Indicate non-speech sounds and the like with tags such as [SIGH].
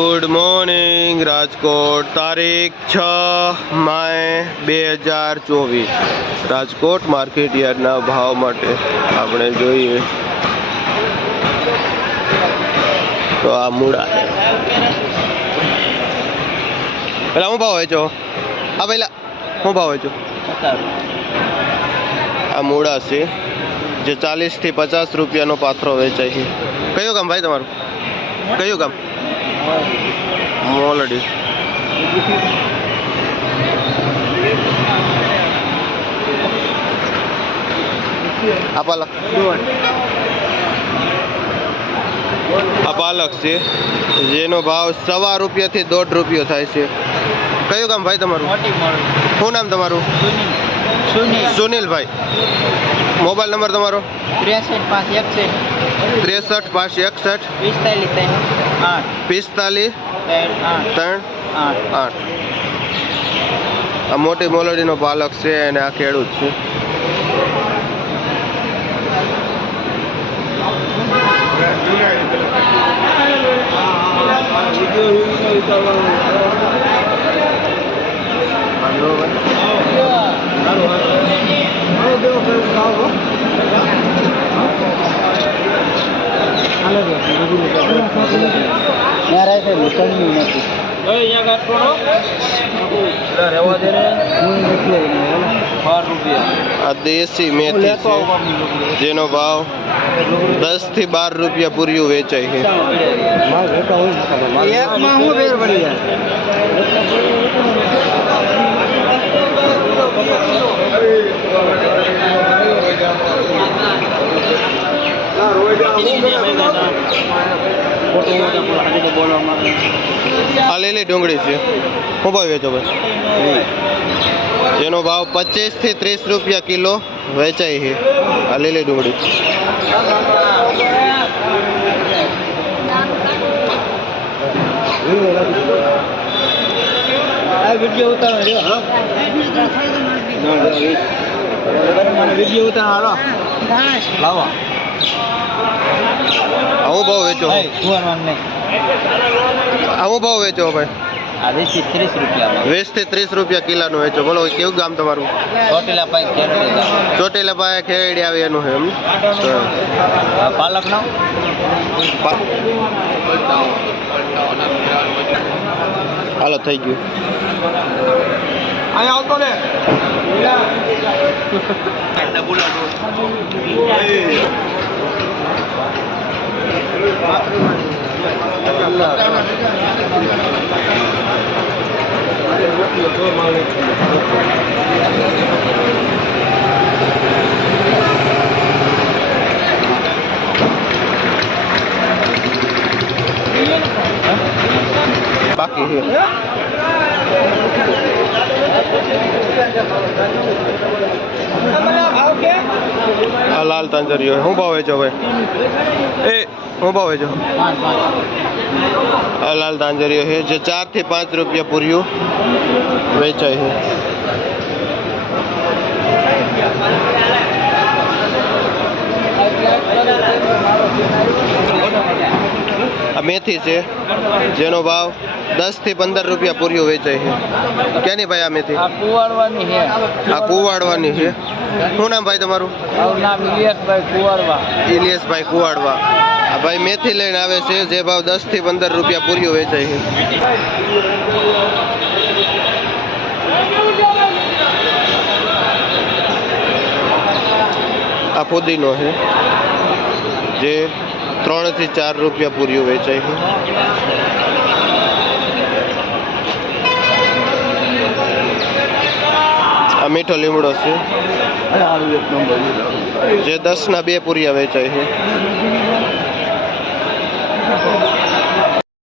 Good morning Rajkot. તારીખ છ my બે હજાર ચોવીસ. રાજકોટ માર્કેટ યાર્ડના ભાવ માટે આપણે જોઈએ. તો આ મૂળા પેલા શું ભાવ વેચો? આ પેલા શું ભાવ વેચો? આ મૂળા છે, જે ચાલીસથી પચાસ રૂપિયાનો પાથરો વેચાય છે. કયું કામ ભાઈ તમારું? કયું ગામ મોલડી આ પાલક. આ પાલક છે. જેનો ભાવ સવા રૂપિયાથી દોઢ રૂપિયો થાય છે. કયું કામ ભાઈ તમારું? શું નામ તમારું? સુનિલભાઈ. મોબાઈલ નંબર તમારો? ત્રેસઠ પાંચ એકસઠ. ત્રેસઠ પાંચ એકસઠ. પિસ્તાલીસ ત્રણ. આઠ. પિસ્તાલીસ. ત્રણ આઠ. આઠ. આ મોટી મોલડીનો પાલક છે અને આ ખેડૂત છે. આ દેશી મેથી છે, જેનો ભાવ દસથી બાર રૂપિયા પૂર્યું વેચાય છે. એકમાં શું ફેર પડી જાય. આ લીલી ડુંગળી છે. શું ભાવ વેચો ભાઈ? જેનો ભાવ પચીસથી ત્રીસ રૂપિયા કિલો વેચાય છે. આ લીલી ડુંગળી. આ વીડિયો ઉતારો હા. વીડિયો ઉતારો હાલો. લાવો. આવું ભાવ વેચો. આવો ભાવ વેચો ભાઈ. આ દેશી ત્રીસ રૂપિયામાં. વીસથી ત્રીસ રૂપિયા કિલાનું વેચો. બોલો કેવું ગામ તમારું? ચોટીલા પાસે ખેડી આવે એનું છે એમ પાલક નો હાલો થઈ ગયું. અહીંયા આવતો ને. બાકી છે. આ લાલ તાંજરીઓ. શું ભાવે વેચો ભાઈ? એ શું ભાવ વેચો. આ લાલ તાંજરીઓ છે જે ચારથી પાંચ રૂપિયા પૂર્યું વેચાય છે. આ મેથી છે જેનો ભાવ દસથી પંદર રૂપિયા પૂર્યું વેચાય છે. ક્યાંની ભાઈ આ મેથી? આ કુવારવાની છે. આ કુવાડવાની છે. શું નામ ભાઈ તમારું? આવું નામ ઇલિયાસભાઈ કુવારવા ઇલિયસભાઈ કુવાડવા. આ ભાઈ મેથી લઈને આવે છે, જે ભાવ દસથી પંદર રૂપિયા પૂર્યું વેચાય છે. આ ફુદીનો છે, જે ત્રણથી ચાર રૂપિયા પૂર્યું વેચાય છે. આ મીઠો લીમડો છે, જે દસ ના બે પૂરિયા વેચાય છે. people. [LAUGHS]